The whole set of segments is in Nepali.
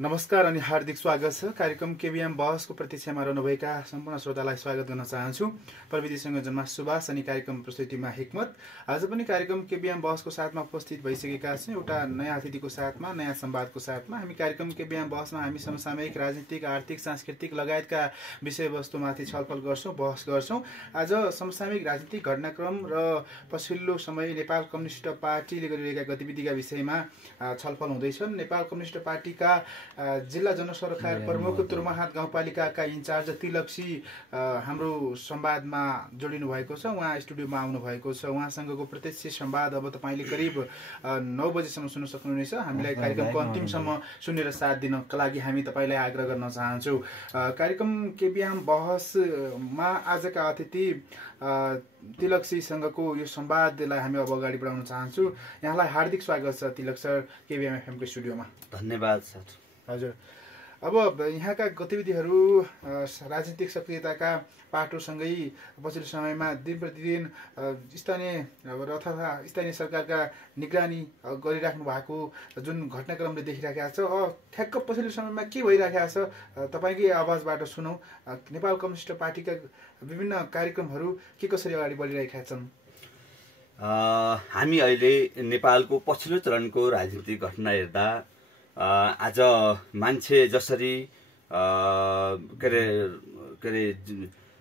नमस्कार अनि हार्दिक स्वागत छ। कार्यक्रम केबीएम बहसको प्रतीक्षामा रहनुभएका सम्पूर्ण श्रोतालाई स्वागत गर्न चाहन्छु। प्रविधि संयोजनमा सुभाष अनि कार्यक्रम प्रस्तुतिमा हिक्मत। आज पनि कार्यक्रम केबीएम बहसको साथमा उपस्थित भइसकेका छौँ। एउटा नयाँ अतिथिको साथमा, नयाँ संवादको साथमा हामी कार्यक्रम केबीएम बहसमा हामी समसामयिक, राजनीतिक, आर्थिक, सांस्कृतिक लगायतका विषयवस्तुमाथि छलफल गर्छौँ, बहस गर्छौँ। आज समसामयिक राजनीतिक घटनाक्रम र पछिल्लो समय नेपाल कम्युनिस्ट पार्टीले गरिरहेका गतिविधिका विषयमा छलफल हुँदैछन्। नेपाल कम्युनिस्ट पार्टीका जिल्ला जनसरकार प्रमुख तुर्माहाट गाउँपालिकाका इन्चार्ज तिलकसी हाम्रो संवादमा जोडिनु भएको छ। उहाँ स्टुडियोमा आउनु भएको छ। उहाँसँगको प्रत्यक्ष संवाद अब तपाईले करिब 9 बजेसम्म सुन्न सक्नुहुनेछ। हामीलाई कार्यक्रमको अन्तिमसम्म सुनेर साथ दिनका लागि हामी तपाईलाई आग्रह गर्न चाहन्छौँ। कार्यक्रम केबीएम बहसमा आजका अतिथि तिलकसीसँगको यो संवादलाई हामी अब अगाडि बढाउन चाहन्छु। यहाँलाई हार्दिक स्वागत छ तिलक सर केबीएम एफएमको स्टुडियोमा। धन्यवाद सर। हजुर, अब यहाँका गतिविधिहरू राजनीतिक सक्रियताका पाटोसँगै पछिल्लो समयमा दिन प्रतिदिन स्थानीय अथवा स्थानीय सरकारका निगरानी गरिराख्नु भएको जुन घटनाक्रमले देखिराखेका छ, ठ्याक्क पछिल्लो समयमा के भइराखेका छ तपाईँकै आवाजबाट सुनौँ। नेपाल कम्युनिस्ट पार्टीका विभिन्न कार्यक्रमहरू के कसरी अगाडि बढिरहेका छन्? हामी अहिले नेपालको पछिल्लो चरणको राजनीतिक घटना हेर्दा आज मान्छे जसरी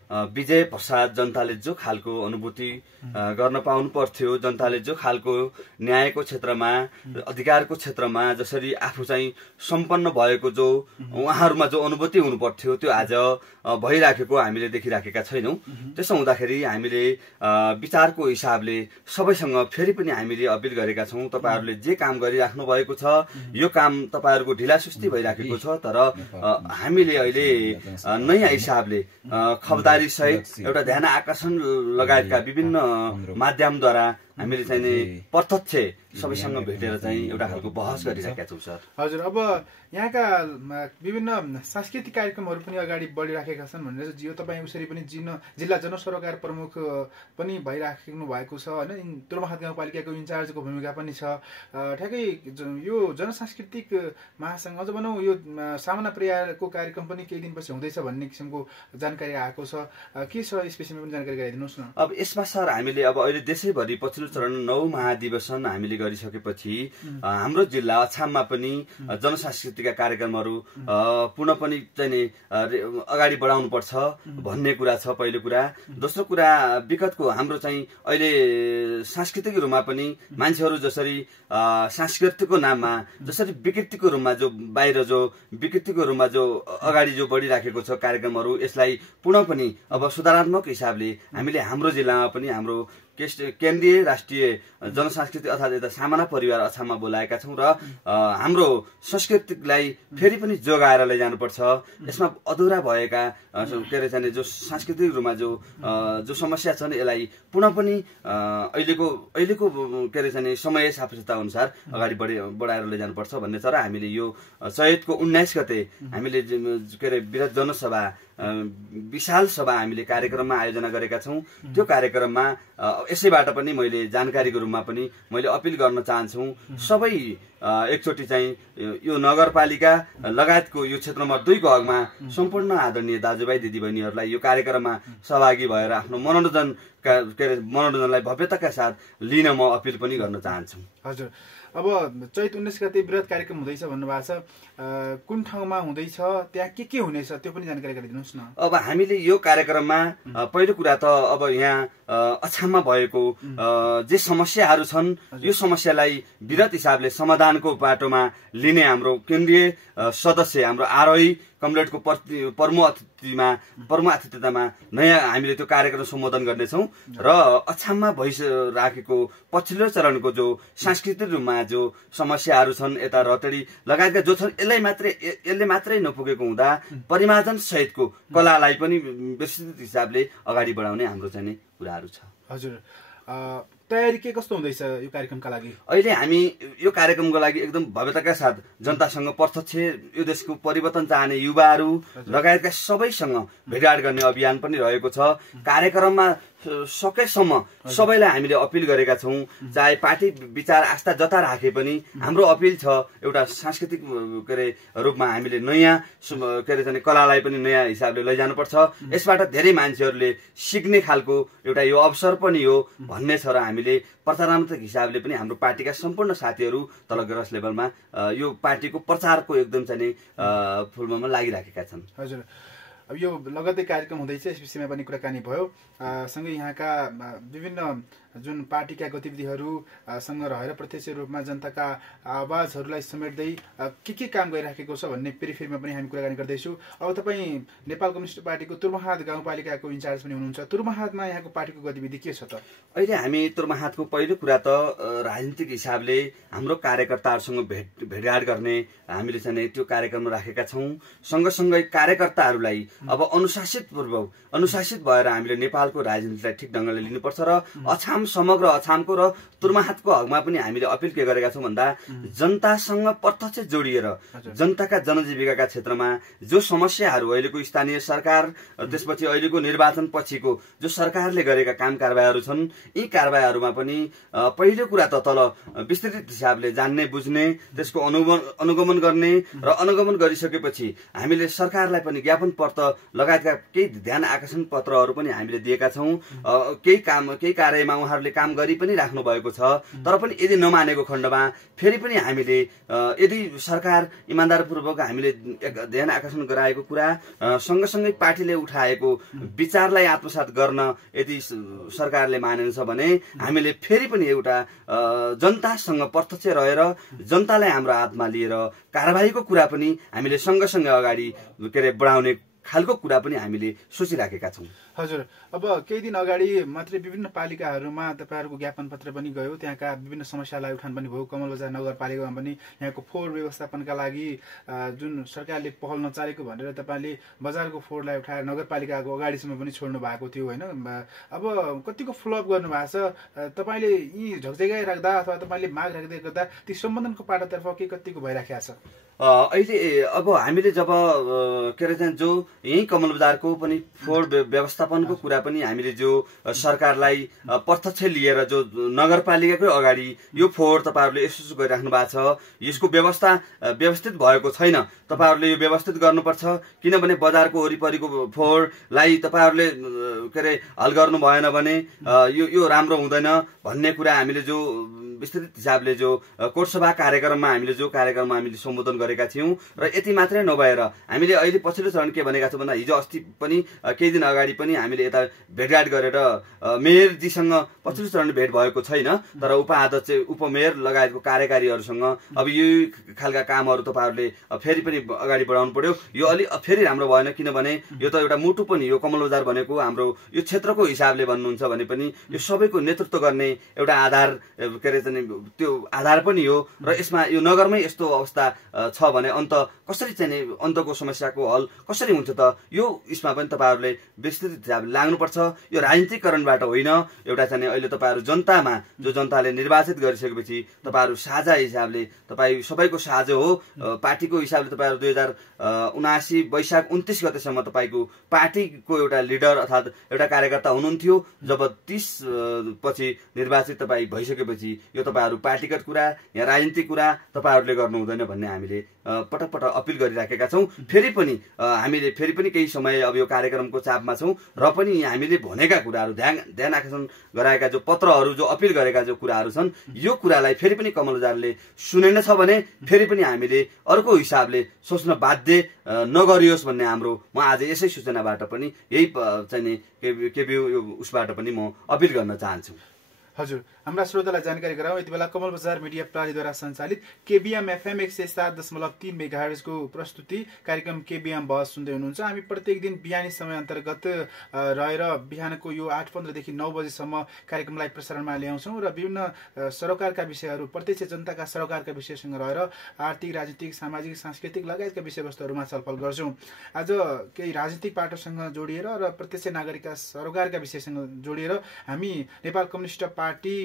विजय पश्चात जनताले जो खालको अनुभूति गर्न पाउनु पर्थ्यो, जनताले जो खालको न्यायको क्षेत्रमा, अधिकारको क्षेत्रमा जसरी आफू चाहिँ सम्पन्न भएको जो उहाँहरूमा जो अनुभूति हुनु पर्थ्यो त्यो आज भइराखेको हामीले देखिराखेका छैनौँ। त्यसो हुँदाखेरि हामीले विचारको हिसाबले सबैसँग फेरि पनि हामीले अपिल गरेका छौँ, तपाईहरूले जे काम गरिराख्नु भएको छ यो काम तपाईहरूको ढिलासुस्ती भइराखेको छ, तर हामीले अहिले नयाँ हिसाबले खबरदारी सहित एउटा ध्यान आकर्षण लगायतका विभिन्न माध्यमद्वारा हामीले चाहिँ प्रत्यक्ष सबैसँग भेटेर चाहिँ एउटा खालको बहस गरिरहेका छौँ सर। हजुर, अब यहाँका विभिन्न सांस्कृतिक कार्यक्रमहरू पनि अगाडि बढिराखेका छन् भनेर यो तपाईँ उसरी पनि जिल्ला जनसरकार प्रमुख पनि भइराख्नु भएको छ होइन। तुर्माहाट गाउँपालिकाको इन्चार्जको भूमिका पनि छ। ठ्याक्कै यो जनसांस्कृतिक महासङ्घ अझ भनौँ यो सामना प्रियाको कार्यक्रम पनि केही दिनपछि हुँदैछ भन्ने किसिमको जानकारी आएको छ। के छ यसमा पनि जानकारी गराइदिनुहोस् न। अब यसमा सर हामीले अब अहिले देशैभरि पछिल्लो चरण 9 महाधिवेशन हामीले गरिसकेपछि हाम्रो जिल्ला अछाममा पनि जनसांस्कृतिक कार्यक्रमहरू पुनः पनि चाहिँ अगाडि बढाउनु पर्छ भन्ने कुरा छ पहिलो कुरा। दोस्रो कुरा, विगतको हाम्रो चाहिँ अहिले सांस्कृतिक रूपमा पनि मान्छेहरू जसरी सांस्कृतिकको नाममा जसरी विकृतिको रूपमा जो बाहिर जो विकृतिको रूपमा जो अगाडि जो बढिराखेको छ कार्यक्रमहरू, यसलाई पुनः पनि अब सुधारात्मक हिसाबले हामीले हाम्रो जिल्लामा पनि हाम्रो केन्द्रीय राष्ट्रिय जनसांस्कृतिक अर्थात् यता सामाना परिवार अछाममा बोलाएका छौँ र हाम्रो संस्कृतिलाई फेरि पनि जोगाएर लैजानुपर्छ। यसमा अधुरा भएका जो सांस्कृतिक रूपमा जो समस्या छन् यसलाई पुनः पनि अहिलेको समय सापेक्षता अनुसार अगाडि बढाएर लैजानुपर्छ भन्ने छ र हामीले यो चैतको 19 गते हामीले विराट जनसभा विशाल सभा हामीले कार्यक्रममा आयोजना गरेका छौँ। त्यो कार्यक्रममा यसैबाट पनि मैले जानकारीको रूपमा पनि मैले अपिल गर्न चाहन्छु सबै एकचोटि चाहिँ यो नगरपालिका लगायतको यो क्षेत्र नम्बर 2 को हकमा सम्पूर्ण आदरणीय दाजुभाइ दिदीबहिनीहरूलाई यो कार्यक्रममा सहभागी भएर आफ्नो मनोरञ्जनलाई भव्यताका साथ लिन म अपिल पनि गर्न चाहन्छु। हजुर, अब चैत 19 गते वृहत कार्यक्रम हुँदैछ भन्नुभएको छ, कुन ठाउँमा हुँदैछ, त्यहाँ के हुनेछ त्यो पनि जानकारी गराइदिनुहोस् न। अब हामीले यो कार्यक्रममा पहिलो कुरा त अब यहाँ अछाममा भएको जे समस्याहरू छन् यो समस्यालाई वृहत हिसाबले समाधानको बाटोमा लिने हाम्रो केन्द्रीय सदस्य हाम्रो आरोही कमरेडको प्रमुख अतिथितामा नयाँ हामीले त्यो कार्यक्रम सम्बोधन गर्नेछौँ र अछाममा भइराखेको पछिल्लो चरणको जो सांस्कृतिक रूपमा जो समस्याहरू छन् यता रतडी लगायतका जो छन् यसले मात्रै नपुगेको हुँदा परिमार्जन सहितको कलालाई पनि विस्तृत हिसाबले अगाडि बढाउने हाम्रो चाहिँ कुराहरू छ। हजुर, तयारी के कस्तो हुँदैछ यो कार्यक्रमका लागि? अहिले हामी यो कार्यक्रमको लागि एकदम भव्यताका साथ जनतासँग प्रत्यक्ष यो देशको परिवर्तन चाहने युवाहरू लगायतका सबैसँग भेटघाट गर्ने अभियान पनि रहेको छ। कार्यक्रममा सकेसम्म सबैलाई हामीले अपिल गरेका छौँ। चाहे पार्टी विचार आस्था जता राखे पनि हाम्रो अपिल छ एउटा सांस्कृतिक के अरे रूपमा हामीले नयाँ के अरे चाहिँ कलालाई पनि नयाँ हिसाबले लैजानुपर्छ। यसबाट धेरै मान्छेहरूले सिक्ने खालको एउटा यो अवसर पनि हो भन्ने छ र हामीले प्रचारात्मक हिसाबले पनि हाम्रो पार्टीका सम्पूर्ण साथीहरू तल ग्रास लेभलमा यो पार्टीको प्रचारको एकदम चाहिँ फुलमा लागिराखेका छन्। हजुर, अब यो लगत्तै कार्यक्रम हुँदैछ, यस विषयमा पनि कुराकानी भयो। सँगै यहाँका विभिन्न जुन पार्टीका गतिविधिहरू सँग रहेर प्रत्यक्ष रूपमा जनताका आवाजहरूलाई समेट्दै के काम गरिराखेको छ भन्ने पेरिफेरीमा पनि हामी कुराकानी गर्दैछौँ। अब तपाईँ नेपाल कम्युनिस्ट पार्टीको तुर्माहाट गाउँपालिकाको इन्चार्ज पनि हुनुहुन्छ। तुर्माहाटमा यहाँको पार्टीको गतिविधि के छ त? अहिले हामी तुर्माहाटको पहिलो कुरा त राजनीतिक हिसाबले हाम्रो कार्यकर्ताहरूसँग भेटघाट गर्ने हामीले चाहिँ त्यो कार्यक्रम राखेका छौँ। सँगसँगै कार्यकर्ताहरूलाई अब अनुशासित भएर हामीले नेपालको राजनीतिलाई ठिक ढङ्गले लिनुपर्छ र समग्र अछामको र तुर्माहाटको हकमा पनि हामीले अपिल के गरेका छौँ भन्दा जनतासँग प्रत्यक्ष जोडिएर जनताका जनजीविकाका क्षेत्रमा जो समस्याहरू अहिलेको स्थानीय सरकार त्यसपछि अहिलेको निर्वाचन पछिको जो सरकारले गरेका काम कारबाहीहरू छन् यी कारबाहीहरूमा पनि पहिलो कुरा त तल विस्तृत हिसाबले जान्ने बुझ्ने त्यसको अनुगमन गर्ने र अनुगमन गरिसकेपछि हामीले सरकारलाई पनि ज्ञापन पत्र लगायतका केही ध्यान आकर्षण पत्रहरू पनि हामीले दिएका छौँ। केही कार्यमा उहाँहरूले काम गरि पनि राख्नु भएको छ, तर पनि यदि नमानेको खण्डमा फेरि पनि हामीले यदि सरकार इमान्दारपूर्वक हामीले ध्यान आकर्षण गराएको कुरा सँगसँगै पार्टीले उठाएको विचारलाई आत्मसात गर्न यदि सरकारले मानेन छ भने हामीले फेरि पनि एउटा जनतासँग प्रत्यक्ष रहेर जनतालाई हाम्रो हातमा लिएर कारबाहीको कुरा पनि हामीले सँगसँगै अगाडि के अरे बढाउने खालको कुरा पनि हामीले सोचिराखेका छौँ। हजुर, अब केही दिन अगाडि मात्रै विभिन्न पालिकाहरूमा तपाईँहरूको ज्ञापन पत्र पनि गयो, त्यहाँका विभिन्न समस्यालाई उठान पनि भयो। कमल बजार नगरपालिकामा पनि यहाँको फोहोर व्यवस्थापनका लागि जुन सरकारले पहल नचालेको भनेर तपाईँले बजारको फोहोरलाई उठाएर नगरपालिकाको अगाडिसम्म पनि छोड्नु भएको थियो होइन। अब कतिको फलोअप गर्नु भएको छ तपाईँले यी झकझगाइ राख्दा अथवा तपाईँले माग राख्दै गर्दा ती सम्बन्धनको पाटोतर्फ के कतिको भइराखेको छ? अहिले अब हामीले जब के अरे चाहिँ जो यही कमल बजारको पनि फोहोर व्यवस्थापनको कुरा पनि हामीले जो सरकारलाई प्रत्यक्ष लिएर जो नगरपालिकाकै अगाडि यो फोहोर तपाईँहरूले यसो गरिराख्नु भएको छ, यसको व्यवस्थित भएको छैन, तपाईँहरूले यो व्यवस्थित गर्नुपर्छ। किनभने बजारको वरिपरिको फोहोरलाई तपाईँहरूले के अरे हल गर्नु भएन भने यो राम्रो हुँदैन भन्ने कुरा हामीले जो विस्तृत हिसाबले जो कोटसभा कार्यक्रममा हामीले सम्बोधन गरेका थियौँ। र यति मात्रै नभएर हामीले अहिले पछिल्लो चरण के भनेका छौँ भन्दा हिजो अस्ति पनि केही दिन अगाडि पनि हामीले यता भेटघाट गरेर मेयरजीसँग पछिल्लो चरण भेट भएको छैन, तर उपाध्यक्ष उपमेयर लगायतको कार्यकारीहरूसँग अब यो खालका कामहरू तपाईँहरूले फेरि पनि अगाडि बढाउनु पर्यो। यो अलि फेरि राम्रो भएन, किनभने यो त एउटा मुटु पनि यो कमल बजार भनेको हाम्रो यो क्षेत्रको हिसाबले भन्नुहुन्छ भने पनि यो सबैको नेतृत्व गर्ने एउटा आधार के अरे त्यो आधार पनि हो। र यसमा यो नगरमै यस्तो अवस्था छ भने अन्त कसरी चाहिँ अन्तको समस्याको हल कसरी हुन्छ त? यो यसमा पनि तपाईँहरूले विस्तृत हिसाबले लाग्नुपर्छ। यो राजनीतिकरणबाट होइन, एउटा चाहिँ अहिले तपाईँहरू जनतामा जो जनताले निर्वाचित गरिसकेपछि तपाईँहरू साझा हिसाबले तपाईँ सबैको साझा हो। पार्टीको हिसाबले तपाईँहरू 2079 वैशाख 29 गतेसम्म तपाईँको पार्टीको एउटा लिडर अर्थात् एउटा कार्यकर्ता हुनुहुन्थ्यो। जब 30 पछि निर्वाचित तपाईँ भइसकेपछि यो तपाईँहरू पार्टीगत कुरा या राजनीतिक कुरा तपाईँहरूले गर्नु हुँदैन भन्ने हामीले पटक पटक अपिल गरिराखेका छौँ। फेरि पनि केही समय अब यो कार्यक्रमको चापमा छौँ र पनि हामीले भनेका कुराहरू ध्यान आकर्षण गराएका जो पत्रहरू जो अपिल गरेका जो कुराहरू छन् यो कुरालाई फेरि पनि कमल बजारले सुनेन छ भने फेरि पनि हामीले अर्को हिसाबले सोच्न बाध्य नगरियोस् भन्ने हाम्रो म आज यसै सूचनाबाट पनि यही चाहिँ केबियु उसबाट पनि म अपिल गर्न चाहन्छु। हजुर, हाम्रा श्रोतालाई जानकारी गराउँ, यति बेला कमल बजार मिडिया प्रणालीद्वारा सञ्चालित केबिएम एफएम 107.3 मेगाहर्जको प्रस्तुति कार्यक्रम केबिएम बहस सुन्दै हुनुहुन्छ। हामी प्रत्येक दिन बिहानी समय अन्तर्गत रहेर बिहानको यो 8:15 देखि 9 बजेसम्म कार्यक्रमलाई प्रसारणमा ल्याउँछौँ र विभिन्न सरोकारका विषयहरू प्रत्यक्ष जनताका सरोकारका विषयसँग रहेर आर्थिक, राजनीतिक, सामाजिक, सांस्कृतिक लगायतका विषयवस्तुहरूमा छलफल गर्छौँ। आज केही राजनीतिक पाटोसँग जोडिएर र प्रत्यक्ष नागरिकका सरोकारका विषयसँग जोडिएर हामी नेपाल कम्युनिस्ट पार्टी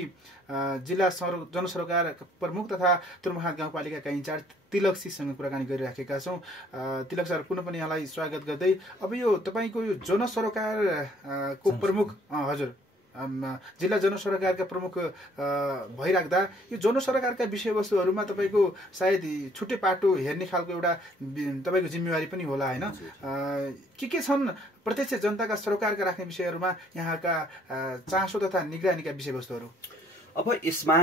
जिल्ला जनसरोकार प्रमुख तथा तुर्माहाट गाउँपालिकाका इन्चार्ज तिलक सिंहसँग कुराकानी गरिराखेका छौँ। तिलक सर, पुनः पनि यहाँलाई स्वागत गर्दै अब यो तपाईँको यो जनसरोकारको प्रमुख हजुर जिल्ला जनसरकारका प्रमुख भइराख्दा यो जनसरकारका विषयवस्तुहरूमा तपाईँको सायद छुट्टै पाटो हेर्ने खालको एउटा तपाईँको जिम्मेवारी पनि होला होइन? के छन् प्रत्यक्ष जनताका सरोकारका राख्ने विषयहरूमा यहाँका चासो तथा निगरानीका विषयवस्तुहरू? अब यसमा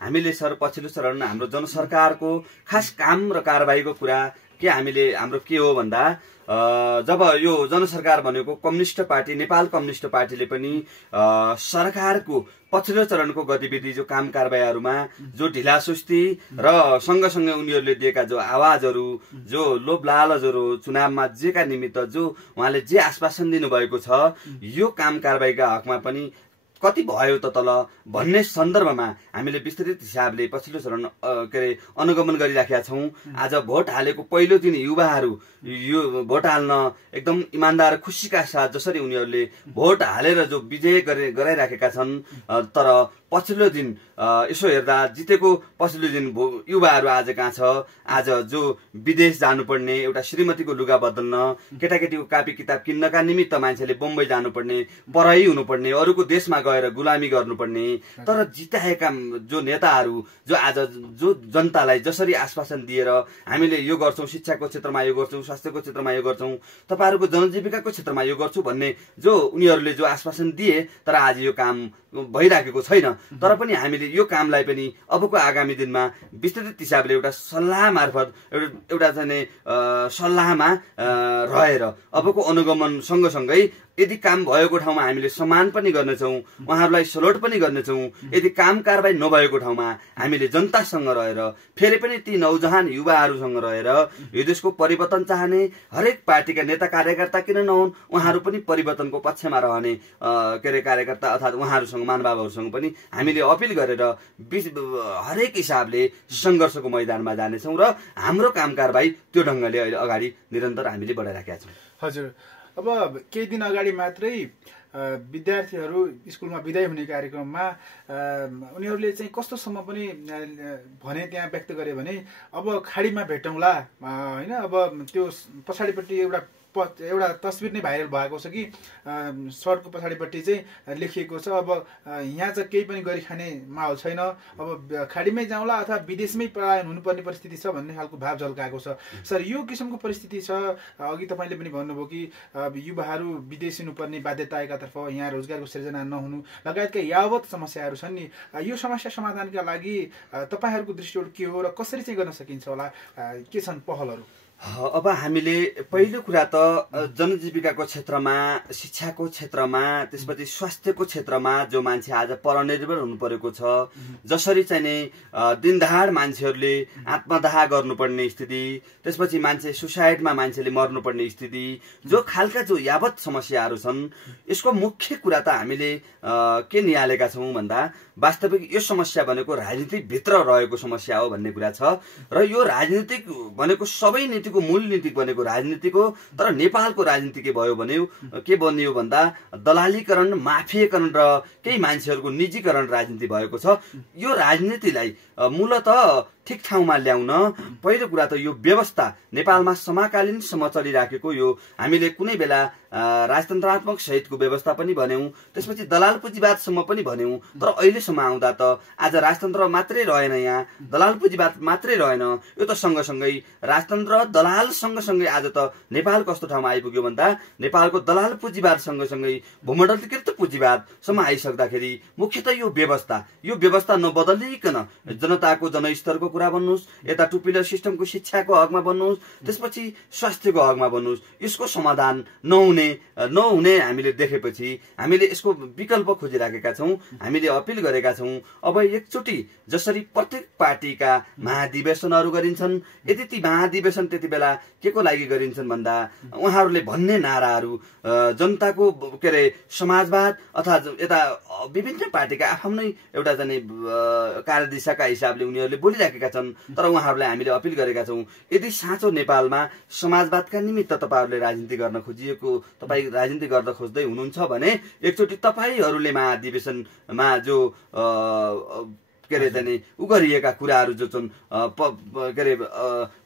हामीले सर पछिल्लो चरण हाम्रो जनसरकारको खास काम र कारबाहीको कुरा हाम्रो के हो भन्दा जब यो जनसरकार भनेको कम्युनिस्ट पार्टी नेपाल कम्युनिस्ट पार्टीले पनि सरकारको पछिल्लो चरणको गतिविधि जो काम कारबाहीहरूमा जो ढिलासुस्ती र सँगसँगै उनीहरूले दिएका जो आवाजहरू जो लोभ लालचहरू चुनावमा जेका निमित्त जो उहाँले जे आश्वासन दिनुभएको छ यो काम कारबाहीका हकमा पनि कति भयो त तल भन्ने सन्दर्भमा हामीले विस्तृत हिसाबले पछिल्लो चरण अनुगमन गरिराखेका छौं। आज भोट हालेको पहिलो दिन युवाहरू यो भोट हाल्न एकदम इमानदार खुसीका साथ जसरी उनीहरूले भोट हालेर जो विजय गराइराखेका छन्, तर पछिल्लो दिन यसो हेर्दा जितेको पछिल्लो दिन युवाहरू आज कहाँ छ? आज जो विदेश जानुपर्ने, एउटा श्रीमतीको लुगा बदल्न, केटाकेटीको कापी किताब किन्नका निमित्त मान्छेले बम्बई जानुपर्ने, पढाइ हुनुपर्ने, अरूको देशमा गएर गुलामी गर्नुपर्ने, तर जिताएका जो नेताहरू जो आज जो जनतालाई जसरी आश्वासन दिएर हामीले यो गर्छौं, शिक्षाको क्षेत्रमा यो गर्छौं, स्वास्थ्यको क्षेत्रमा यो गर्छौं, तपाईहरुको जनजीविकाको क्षेत्रमा यो गर्छु भन्ने जो उनीहरूले जो आश्वासन दिए, तर आज यो काम भइराखेको छैन। तर पनि हामीले यो कामलाई पनि अबको आगामी दिनमा विस्तृत हिसाबले एउटा सल्लाह मार्फत एउटा चाहिँ सल्लाहमा रहेर अबको अनुगमन सँगसँगै यदि काम भएको ठाउँमा हामीले सम्मान पनि गर्नेछौं, उहाँहरूलाई सलोट पनि गर्नेछौं। यदि काम कारबाही नभएको ठाउँमा हामीले जनतासँग रहेर फेरि पनि ती नौजवान युवाहरूसँग रहेर यो देशको परिवर्तन चाहने हरेक पार्टीका नेता कार्यकर्ता किन नहुन्, उहाँहरू पनि परिवर्तनको पक्षमा रहने कार्यकर्ता अर्थात् उहाँहरूसँग महानुभावहरूसँग पनि हामीले अपिल गरेर हरेक हिसाबले संघर्षको मैदानमा जानेछौं र हाम्रो काम कारबाही त्यो ढंगले अहिले अगाडि निरन्तर हामीले बढाइराखेका छौं। हजुर, अब केही दिन अगाडि मात्रै विद्यार्थीहरू स्कुलमा विदाई हुने कार्यक्रममा उनीहरूले चाहिँ कस्तोसम्म पनि भने त्यहाँ व्यक्त गरे भने अब खाडीमा भेटौँला हैन। अब त्यो पछाडिपट्टि एउटा तस्बिर नै भाइरल भएको छ कि सरको पछाडिपट्टि चाहिँ लेखिएको छ अब यहाँ चाहिँ केही पनि गरी खाने माहौल छैन, अब खाडीमै जाउँला अथवा विदेशमै पलायन हुनुपर्ने परिस्थिति छ भन्ने खालको भाव झल्काएको छ। सर, यो किसिमको परिस्थिति छ। अघि तपाईँले पनि भन्नुभयो कि युवाहरू विदेश हुनुपर्ने बाध्यताकातर्फ यहाँ रोजगारको सृजना नहुनु लगायतका यावत समस्याहरू छन् नि, यो समस्या समाधानका लागि तपाईँहरूको दृष्टिकोण के हो र कसरी चाहिँ गर्न सकिन्छ होला, के छन् पहलहरू? अब हामीले पहिलो कुरा त जनजीविकाको क्षेत्रमा, शिक्षाको क्षेत्रमा, त्यसपछि स्वास्थ्यको क्षेत्रमा जो मान्छे आज परनिर्भर हुनु परेको छ, जसरी चाहिँ नि दिनदहाड मान्छेहरूले आत्मदाह गर्नुपर्ने स्थिति, त्यसपछि मान्छे सुसाइडमा मान्छेले मर्नुपर्ने स्थिति, जो खालका जो यावत समस्याहरू छन्, यसको मुख्य कुरा त हामीले के निहालेका छौं भन्दा वास्तविक यो समस्या भनेको राजनीतिभित्र रहेको समस्या हो भन्ने कुरा छ। र यो राजनीतिक भनेको सबै नीतिको मूल नीति भनेको राजनीतिक हो, तर नेपालको राजनीति के भयो भने के बन्यो भन्दा दलालीकरण, माफियाकरण र केही मान्छेहरूको निजीकरण राजनीति भएको छ। यो राजनीतिलाई मूलत ठिक ठाउँमा ल्याउन पहिलो कुरा त यो व्यवस्था नेपालमा समकालीनसम्म चलिराखेको यो हामीले कुनै बेला राजतन्त्रात्मक सहितको व्यवस्था पनि भन्यौं, त्यसपछि दलाल पुँजीवादसम्म पनि भन्यौं, तर अहिलेसम्म आउँदा त आज राजतन्त्र मात्रै रहेन, यहाँ दलाल पुँजीवाद मात्रै रहेन, यो त सँगसँगै राजतन्त्र दलाल सँगसँगै आज त नेपाल कस्तो ठाउँमा आइपुग्यो भन्दा नेपालको दलाल पुँजीवाद सँगसँगै भूमण्डलीकृत पुँजीवादसम्म आइसक्दाखेरि मुख्यतः यो व्यवस्था नबदलिकन जनताको जनस्तरको कुरा भन्नुहोस्, यता टुपिलर सिस्टमको शिक्षाको हकमा भन्नुहोस्, त्यसपछि स्वास्थ्यको हकमा भन्नुहोस्, यसको समाधान नहुने हामीले देखेपछि हामीले यसको विकल्प खोजिराखेका छौं। हामीले अपिल गरेका छौं अब एकचोटि जसरी प्रत्येक पार्टीका महाधिवेशनहरू गरिन्छन्, यदि ती महाधिवेशन त्यति बेला के को लागि गरिन्छन् भन्दा उहाँहरूले भन्ने नाराहरू जनताको समाजवाद अथवा यता विभिन्न पार्टीका आफ्नै एउटा जाने कार्यदिशाका हिसाबले उनीहरूले बोलिराखेका छन्। तर उहाँहरूलाई हामीले अपिल गरेका छौं, यदि साँचो नेपालमा समाजवादका निमित्त तपाईहरुले राजनीति गर्न राजनीति गर्न खोज्दै हुनुहुन्छ भने एकचोटि तपाईहरुले महाधिवेशनमा जो के अरे चाहिँ उ गरिएका कुराहरू जो छन् के अरे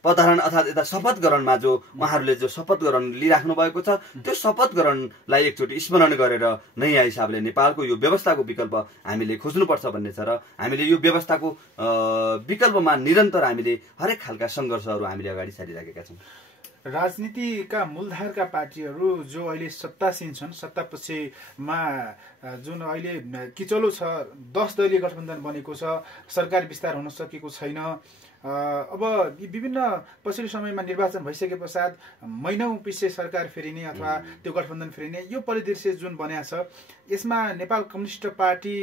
पदारण अर्थात् यता शपथ ग्रहणमा जो उहाँहरूले जो शपथ ग्रहण लिइराख्नु भएको छ त्यो शपथ ग्रहणलाई एकचोटि स्मरण गरेर नयाँ हिसाबले नेपालको यो व्यवस्थाको विकल्प हामीले खोज्नुपर्छ भन्ने छ र हामीले यो व्यवस्थाको विकल्पमा निरन्तर हामीले हरेक खालका सङ्घर्षहरू हामीले अगाडि सारिराखेका छौँ। राजनीतिका मूलधारका पार्टीहरू जो अहिले सत्तासीन छन्, सत्तापक्षमा जुन अहिले किचलो छ, 10 दलीय गठबन्धन बनेको छ, सरकार विस्तार हुन सकेको छैन। अब विभिन्न पछिल्लो समयमा निर्वाचन भइसके पश्चात महिनौं पछि सरकार फेरिने अथवा त्यो गठबन्धन फेरिने यो परिदृश्य जुन बन्या छ, यसमा नेपाल कम्युनिस्ट पार्टी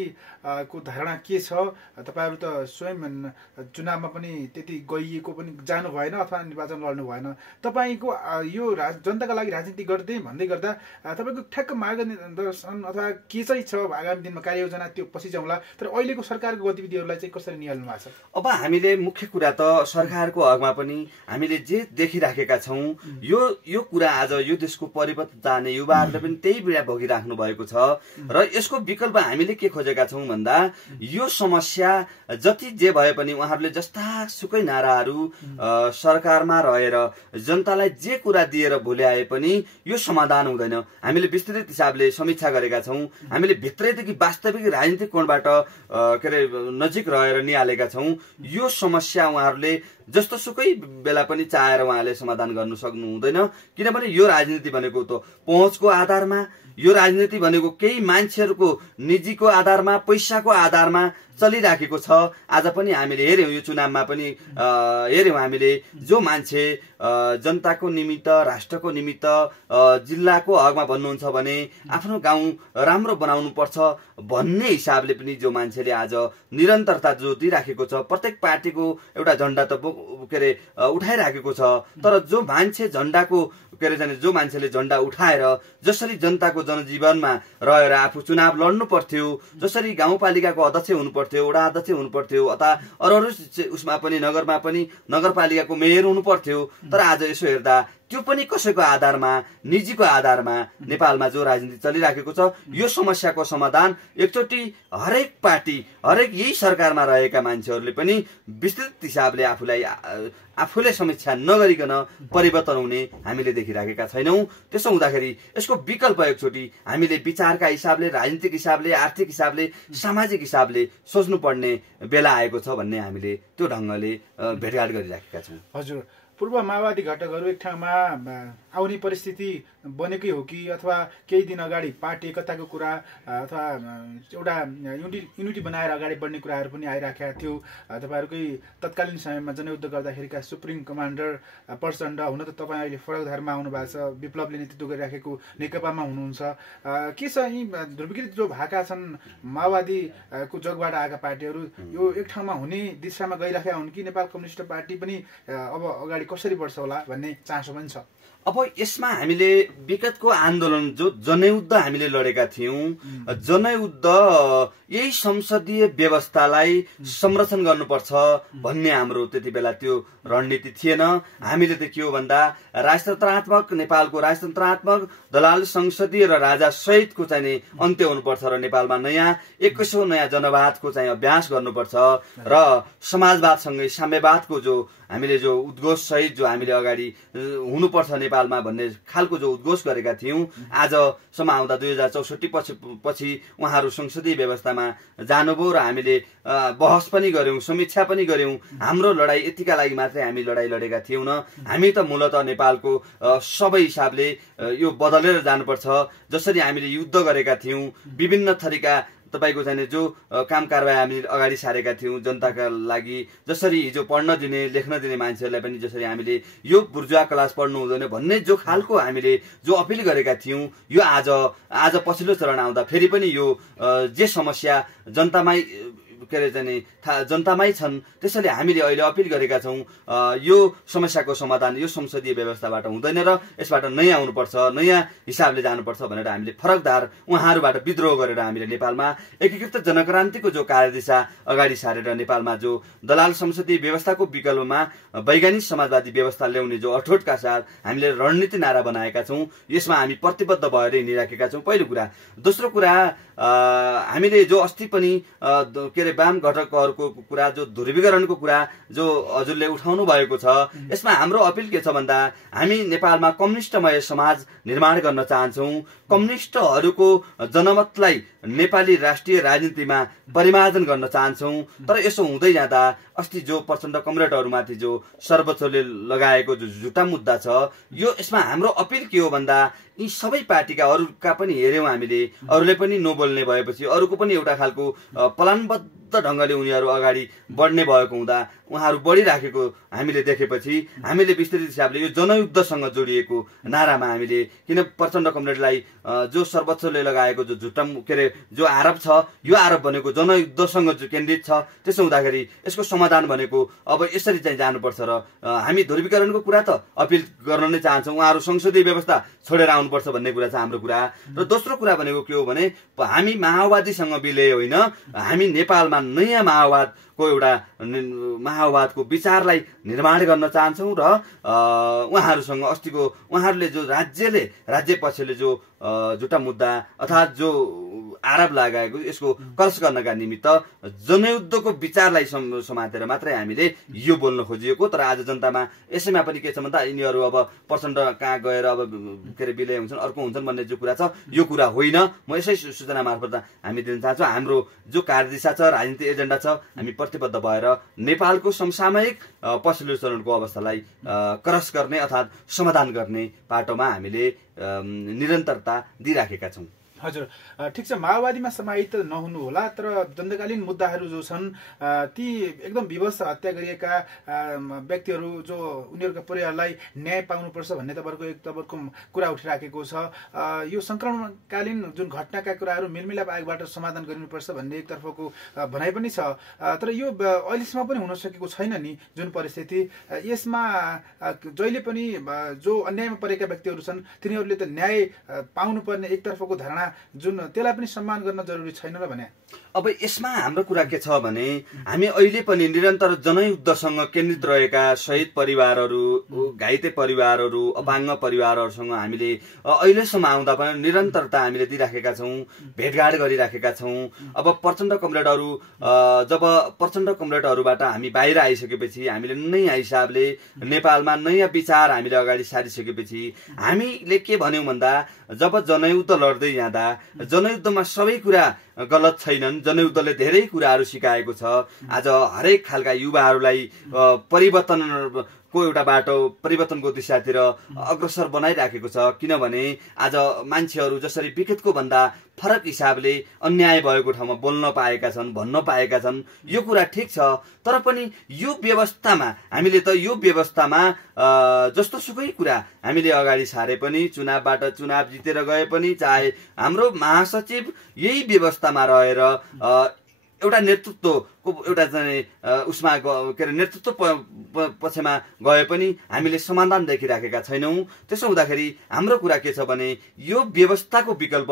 को धारणा के छ? तपाईहरु त स्वयं चुनावमा पनि त्यति गइएको पनि जानु भएन अथवा निर्वाचन लड्नु भएन। तपाईको यो जनताका लागि राजनीति गर्दै भन्दै गर्दा तपाईको ठ्याक्क मार्गदर्शन अथवा के चाहिँ छ आगामी दिनमा कार्ययोजना त्यो पछि जाउँला, तर अहिलेको सरकारको गतिविधिहरूलाई चाहिँ कसरी निहाल्नु भएको छ? अब हामीले मुख्य कुरा त सरकारको हकमा पनि हामीले जे देखिराखेका छौं, यो कुरा आज यो देशको परिवर्तन चाहने युवाहरूले पनि त्यही पीडा भोगिराख्नु भएको छ र यसको विकल्प हामीले के खोजेका छौं भन्दा यो समस्या जति जे भए पनि उहाँहरूले जस्ता सुकै नाराहरू सरकारमा रहेर जनतालाई जे कुरा दिएर भुल्याए पनि यो समाधान हुँदैन। हामीले विस्तृत हिसाबले समीक्षा गरेका छौं, हामीले भित्रैदेखि वास्तविक राजनीतिक कोणबाट के अरे नजिक रहेर निहालेका छौं। यो समस्या उहाँहरूले जस्तो सुकै बेला पनि चाहेर उहाँले समाधान गर्नु सक्नु हुँदैन, किनभने यो राजनीति भनेको त पहुँचको आधारमा, यो राजनीति भनेको केही मान्छेहरूको निजीको आधारमा, पैसाको आधारमा चलिराखेको छ। आज पनि हामीले हेर्यौं, यो चुनावमा पनि हेर्यौं हामीले, जो मान्छे जनताको निमित्त, राष्ट्रको निमित्त, जिल्लाको हकमा भन्नुहुन्छ भने आफ्नो गाउँ राम्रो बनाउनु पर्छ भन्ने हिसाबले पनि जो मान्छेले आज निरन्तरता जो दिइराखेको छ, प्रत्येक पार्टीको एउटा झण्डा त के अरे उठाइराखेको छ, तर जो मान्छे झण्डाको के अरे जो मान्छेले झण्डा उठाएर जसरी जनताको जनजीवनमा रहेर आफू चुनाव लड्नु पर्थ्यो, जसरी गाउँपालिकाको अध्यक्ष हुनु पर्थ्यो, वडा अध्यक्ष हुनु पर्थ्यो, अथवा अरू उसमा पनि नगरमा पनि नगरपालिकाको मेयर हुनु पर्थ्यो, तर आज यसो हेर्दा त्यो पनि कसैको आधारमा, निजीको आधारमा नेपालमा जो राजनीति चलिराखेको छ, यो समस्याको समाधान एकचोटि हरेक पार्टी, हरेक यही सरकारमा रहेका मान्छेहरूले पनि विस्तृत हिसाबले आफूले समीक्षा नगरिकन परिवर्तन हुने हामीले देखिराखेका छैनौं। त्यसो हुँदाखेरि यसको विकल्प एकचोटि हामीले विचारका हिसाबले, राजनीतिक हिसाबले, आर्थिक हिसाबले, सामाजिक हिसाबले सोच्नु पर्ने बेला आएको छ भन्ने हामीले त्यो ढंगले भेटघाट गरिराखेका छौं। हजुर, पूर्व माओवादी घटकहरू एक ठाउँमा आउने परिस्थिति बनेकै हो कि अथवा केही दिन अगाडि पार्टी एकताको कुरा अथवा एउटा युनिटी बनाएर अगाडि बढ्ने कुराहरू पनि आइराखेका थियो। तपाईहरुकै तत्कालीन समयमा जनयुद्ध गर्दाखेरिका सुप्रिम कमान्डर प्रचण्ड, हुन त तपाईँ अहिले फरक धारमा आउनु भएको छ, विप्लवले नेतृत्व गरिराखेको नेकपामा हुनुहुन्छ, के छ यी ध्रुवीकृत जो भएका छन् माओवादीको जगबाट आएका पार्टीहरू यो एक ठाउँमा हुने दिशामा गइराखेका हुन् कि नेपाल कम्युनिस्ट पार्टी पनि अब अगाडि कसरी बढ्छ होला भन्ने चासो पनि छ? अब यसमा हामीले विगतको आन्दोलन जो जनयुद्ध हामीले लडेका थियौं, जनयुद्ध यही संसदीय व्यवस्थालाई संरक्षण गर्नुपर्छ भन्ने हाम्रो त्यति बेला त्यो रणनीति थिएन। हामीले त के हो भन्दा राजतन्त्रात्मक नेपालको राजतन्त्रात्मक दलाल संसदीय र राजा सहितको चाहिँ अन्त्य हुनुपर्छ र नेपालमा नयाँ 21औं नयाँ जनवादको चाहिँ अभ्यास गर्नुपर्छ र समाजवादसँगै साम्यवादको जो हामीले जो उद्घोष सहित जो हामीले अगाडि हुनुपर्छ नेपालमा भन्ने खालको जो उद्घोष गरेका थियौं, आजसम्म आउँदा 2064 पछि उहाँहरू संसदीय व्यवस्थामा जानुभयो र हामीले बहस पनि गर्यौं, समीक्षा पनि गर्यौं। हाम्रो लडाई यतिका लागि मात्रै हामी लडाई लडेका थियौं न, हामी त मूलतः नेपालको सबै हिसाबले यो बदलेर जानुपर्छ। जसरी हामीले युद्ध गरेका थियौं, विभिन्न थरीका तपाईको चाहिँ जो काम कारबाही हामी अगाडि सारेका थियौं जनताका लागि, जसरी हिजो पढ्न दिने, लेख्न दिने मान्छेहरूलाई पनि जसरी हामीले यो बुर्जुवा क्लास पढ्नु हुँदैन भन्ने जो खालको हामीले जो अपिल गरेका थियौं, यो आज पछिल्लो चरण आउँदा फेरि पनि यो जे समस्या जनतामै के अरे चाहिँ जनतामै छन्, त्यसैले हामीले अहिले अपिल गरेका छौं यो समस्याको समाधान यो संसदीय व्यवस्थाबाट हुँदैन र यसबाट नयाँ आउनुपर्छ, नयाँ हिसाबले जानुपर्छ भनेर हामीले फरकदार उहाँहरूबाट विद्रोह गरेर हामीले नेपालमा एकीकृत जनक्रान्तिको जो कार्यदिशा अगाडि सारेर नेपालमा जो दलाल संसदीय व्यवस्थाको विकल्पमा वैज्ञानिक समाजवादी व्यवस्था ल्याउने जो अठोटका साथ हामीले रणनीति नारा बनाएका छौं, यसमा हामी प्रतिबद्ध भएर हिँडिराखेका छौं। पहिलो कुरा। दोस्रो कुरा, हामीले जो अस्ति पनि के अरे वाम घटकहरूको कुरा, जो ध्रुवीकरणको कुरा जो हजुरले उठाउनु भएको छ, यसमा हाम्रो अपिल के छ भन्दा हामी नेपालमा कम्युनिस्टमय समाज निर्माण गर्न चाहन्छौँ। कम्युनिस्टहरूको जनमतलाई नेपाली राष्ट्रिय राजनीतिमा परिमार्जन गर्न चाहन्छौँ। तर यसो हुँदै जाँदा अस्ति जो प्रचण्ड कमरेडहरूमाथि जो सर्वोच्चले लगाएको जो झुटा मुद्दा छ, यसमा हाम्रो अपिल के हो भन्दा यी सबै पार्टीका अरूका पनि हेऱ्यौँ हामीले, अरूले पनि नबोल्ने भएपछि अरूको पनि एउटा खालको प्लानबद्ध ढङ्गले उनीहरू अगाडि बढ्ने भएको हुँदा उहाँहरू बढिराखेको हामीले देखेपछि हामीले विस्तृत हिसाबले यो जनयुद्धसँग जोडिएको नारामा हामीले, किन प्रचण्ड कमरेडलाई जो सर्वोच्चले लगाएको जो झुटा के अरे जो आरोप छ, यो आरोप भनेको जनयुद्धसँग केन्द्रित छ। त्यसो हुँदाखेरि यसको समाधान भनेको अब यसरी चाहिँ जानुपर्छ र हामी ध्रुवीकरणको कुरा त अपिल गर्न नै चाहन्छौँ, उहाँहरू संसदीय व्यवस्था छोडेर आउनुपर्छ भन्ने कुरा छ हाम्रो कुरा। र दोस्रो कुरा भनेको के हो भने हामी माओवादीसँग बिले होइन, हामी नेपालमा नयाँ माओवादको विचारलाई निर्माण गर्न चाहन्छौँ र उहाँहरूसँग अस्तिको उहाँहरूले जो राज्य पक्षले जो झुटा मुद्दा अर्थात् जो आरोप लगाएको यसको क्रस गर्नका निमित्त जनयुद्धको विचारलाई समातेर मात्रै हामीले यो बोल्न खोजिएको। तर आज जनतामा यसैमा पनि के छ भन्दा यिनीहरू अब प्रचण्ड कहाँ गएर अब के अरे विलय हुन्छन्, अर्को हुन्छन् भन्ने जो कुरा छ, यो कुरा होइन। म यसै सूचना मार्फत हामी दिन चाहन्छौँ, हाम्रो जो कार्यदिशा छ, राजनीतिक एजेन्डा छ, हामी प्रतिबद्ध भएर नेपालको समसामयिक पछिल्लो चरणको अवस्थालाई क्रस गर्ने अर्थात् समाधान गर्ने बाटोमा हामीले निरन्तरता दिइराखेका छौँ। हजुर, ठिक छ, माओवादीमा समाहित नहुनु होला, तर दण्डकालीन मुद्दाहरू जो छन् ती एकदम विवश हत्या गरिएका व्यक्तिहरू जो उनीहरूका परिवारलाई न्याय पाउनुपर्छ भन्ने तपाईँहरूको कुरा उठिराखेको छ। यो संक्रमणकालीन जुन घटनाका कुराहरू मेलमिलाप आयोगबाट समाधान गरिनुपर्छ भन्ने एकतर्फको भनाइ पनि छ। तर यो अहिलेसम्म पनि हुन सकेको छैन नि जुन परिस्थिति। यसमा जहिले पनि जो अन्यायमा परेका व्यक्तिहरू छन् तिनीहरूले त न्याय पाउनुपर्ने एकतर्फको धारणा जुन त्यसलाई पनि सम्मान गर्न जरुरी छैन र भने। अब यसमा हाम्रो कुरा के छ भने हामी अहिले पनि निरन्तर जनयुद्धसँग केन्द्रित रहेका शहीद परिवारहरू, घाइते परिवारहरू, अपाङ्ग परिवारहरूसँग हामीले अहिलेसम्म आउँदा पनि निरन्तरता हामीले दिइराखेका छौँ, भेटघाट गरिराखेका छौँ। अब प्रचण्ड कमरेडहरूबाट हामी बाहिर आइसकेपछि हामीले नयाँ हिसाबले नेपालमा नयाँ विचार हामीले अगाडि सारिसकेपछि हामीले के भन्यौँ भन्दा जब जनयुद्ध लड्दै जाँदा जनयुद्धमा सबै कुरा गलत छैनन्, जनयुद्धले धेरै कुराहरू सिकाएको छ। आज हरेक खालका युवाहरूलाई परिवर्तनको एउटा बाटो, परिवर्तनको दिशातिर अग्रसर बनाइराखेको छ। किनभने आज मान्छेहरू जसरी विगतको भन्दा फरक हिसाबले अन्याय भएको ठाउँमा बोल्न पाएका छन्, भन्न पाएका छन्, यो कुरा ठिक छ। तर पनि यो व्यवस्थामा हामीले त यो व्यवस्थामा जस्तो सुकै कुरा हामीले अगाडि सारे पनि, चुनाव जितेर गए पनि, चाहे हाम्रो महासचिव यही व्यवस्थामा रहेर एउटा नेतृत्वको एउटा चाहिँ उसमा के अरे नेतृत्व पक्षमा गए पनि हामीले समाधान देखिराखेका छैनौँ। त्यसो हुँदाखेरि हाम्रो कुरा के छ भने यो व्यवस्थाको विकल्प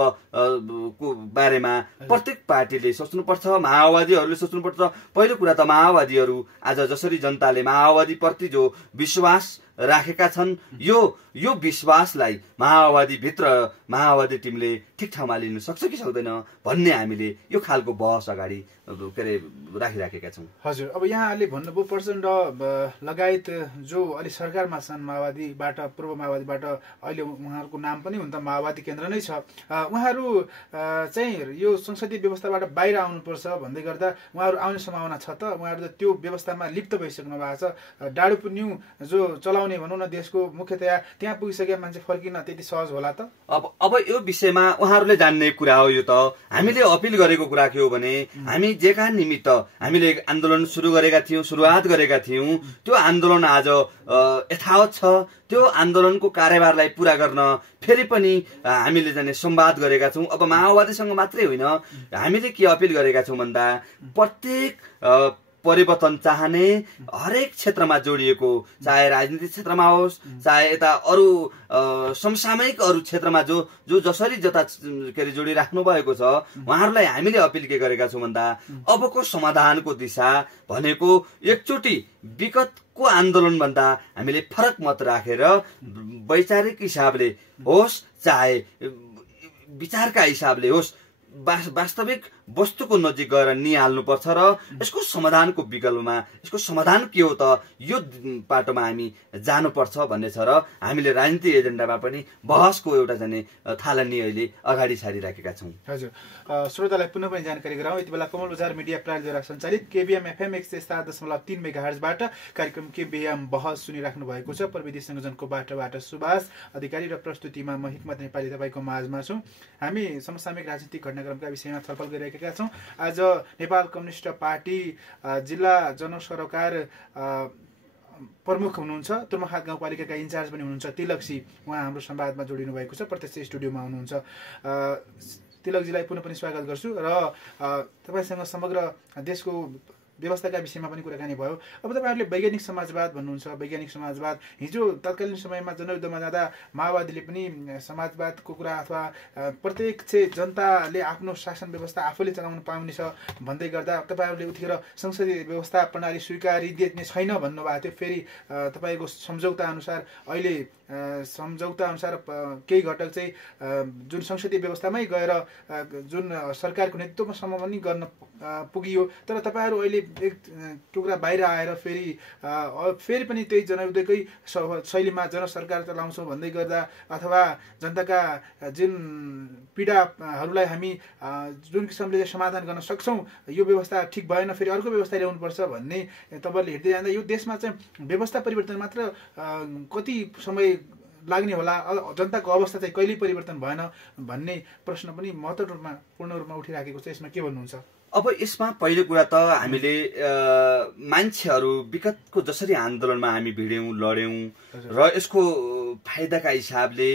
को बारेमा प्रत्येक पार्टीले सोच्नुपर्छ, माओवादीहरूले सोच्नुपर्छ। पहिलो कुरा त माओवादीहरू आज जसरी जनताले माओवादी प्रति जो विश्वास राखेका छन्, यो विश्वासलाई माओवादी टिमले ठिक ठाउँमा लिन सक्छ कि सक्दैन भन्ने हामीले यो खालको बहस अगाडि के अरे राखिराखेका छौँ। हजुर, अब यहाँहरूले भन्नुभयो प्रचण्ड लगायत जो अहिले सरकारमा छन् माओवादीबाट, पूर्व माओवादीबाट, अहिले उहाँहरूको नाम पनि हुन त माओवादी केन्द्र नै छ, उहाँहरू चाहिँ यो संसदीय व्यवस्थाबाट बाहिर आउनुपर्छ भन्दै गर्दा उहाँहरू आउने सम्भावना छ त? उहाँहरू त त्यो व्यवस्थामा लिप्त भइसक्नु भएको छ। डाडु पुन्यु जो चलाउने भनौँ न देशको मुख्यतया त्यहाँ पुगिसकेका मान्छे फर्किन त्यति सहज होला त? अब यो विषयमा उहाँहरूले जान्ने कुरा हो। यो त हामीले अपिल गरेको कुरा के हो भने हामी जेका निमित्त हामीले आन्दोलन सुरुवात गरेका थियौँ त्यो आन्दोलन आज यथावत छ। त्यो आन्दोलनको कार्यभारलाई पूरा गर्न फेरि पनि हामीले जाने संवाद गरेका छौँ। अब माओवादीसँग मात्रै होइन, हामीले के अपिल गरेका छौँ भन्दा प्रत्येक परिवर्तन चाहने हरेक क्षेत्रमा जोडिएको, चाहे राजनीतिक क्षेत्रमा होस्, चाहे यता अरू समसामयिक अरू क्षेत्रमा जो जसरी जता के अरे जोडिराख्नु भएको छ, उहाँहरूलाई हामीले अपिल के गरेका छौँ भन्दा अबको समाधानको दिशा भनेको एकचोटि विगतको आन्दोलन भन्दा हामीले फरक मत राखेर वैचारिक हिसाबले होस् चाहे विचारका हिसाबले होस्, वास्तविक वस्तुको नजिक गएर निहाल्नुपर्छ र यसको समाधानको विकल्पमा यसको समाधान के हो त, यो बाटोमा हामी जानुपर्छ भन्ने छ र हामीले राजनीतिक एजेन्डामा पनि बहसको एउटा जाने थालनी अहिले अगाडि सारिराखेका छौँ। हजुर, श्रोतालाई पुनः पनि जानकारी गराउँ। यति बेला कमल बजार मिडिया प्रालिद्वारा सञ्चालित KBM FM 107.3 मेगाहर्जबाट कार्यक्रम KBM बहस सुनिराख्नु भएको छ। प्रविधि संयोजनको बाटोबाट सुभाष अधिकारी र प्रस्तुतिमा म हिक्मत नेपाली तपाईँको माझमा छु। हामी समसामयिक राजनीतिक घटनाक्रमका विषयमा छलफल गरिरहेका छौँ। आज नेपाल कम्युनिस्ट पार्टी जिल्ला जनसरोकार प्रमुख हुनुहुन्छ, तुर्माखात गाउँपालिकाका इन्चार्ज पनि हुनुहुन्छ तिलकसी, उहाँ हाम्रो संवादमा जोडिनु भएको छ, प्रत्यक्ष स्टुडियोमा हुनुहुन्छ। तिलकजीलाई पुनः पनि स्वागत गर्छु र तपाईँसँग समग्र देशको व्यवस्थाका विषयमा पनि कुराकानी भयो। अब तपाईँहरूले वैज्ञानिक समाजवाद भन्नुहुन्छ, वैज्ञानिक समाजवाद हिजो तत्कालीन समयमा जनयुद्धमा जाँदा माओवादीले पनि समाजवादको कुरा अथवा प्रत्यक्ष जनताले आफ्नो शासन व्यवस्था आफूले चलाउन पाउने छ भन्दै गर्दा तपाईँहरूले उतिखेर संसदीय व्यवस्था प्रणाली स्वीकारिदिने छैन भन्नुभएको थियो। फेरि तपाईँको सम्झौता अनुसार अहिले सम्झौता अनुसार केही घटक चाहिँ जुन संसदीय व्यवस्थामै गएर जुन सरकारको नेतृत्वसम्म पनि गर्न पुगियो, तर तपाईँहरू अहिले एक टुक्रा बाहिर आएर फेरि पनि त्यही जनयुद्धकै शैलीमा जनसरकार चलाउँछौँ भन्दै गर्दा अथवा जनताका जुन पीडाहरूलाई हामी जुन किसिमले समाधान गर्न सक्छौँ यो व्यवस्था ठिक भएन फेरि अर्को व्यवस्था ल्याउनुपर्छ भन्ने तपाईँहरूले हेर्दै जाँदा यो देशमा चाहिँ व्यवस्था परिवर्तन मात्र कति समय लाग्ने होला, जनताको अवस्था चाहिँ कहिल्यै परिवर्तन भएन भन्ने प्रश्न पनि महत्त्वपूर्ण रूपमा उठिराखेको छ। यसमा के भन्नुहुन्छ? अब यसमा पहिलो कुरा त हामीले मान्छेहरू विगतको जसरी आन्दोलनमा हामी भिड्यौँ लड्यौँ र यसको फाइदाका हिसाबले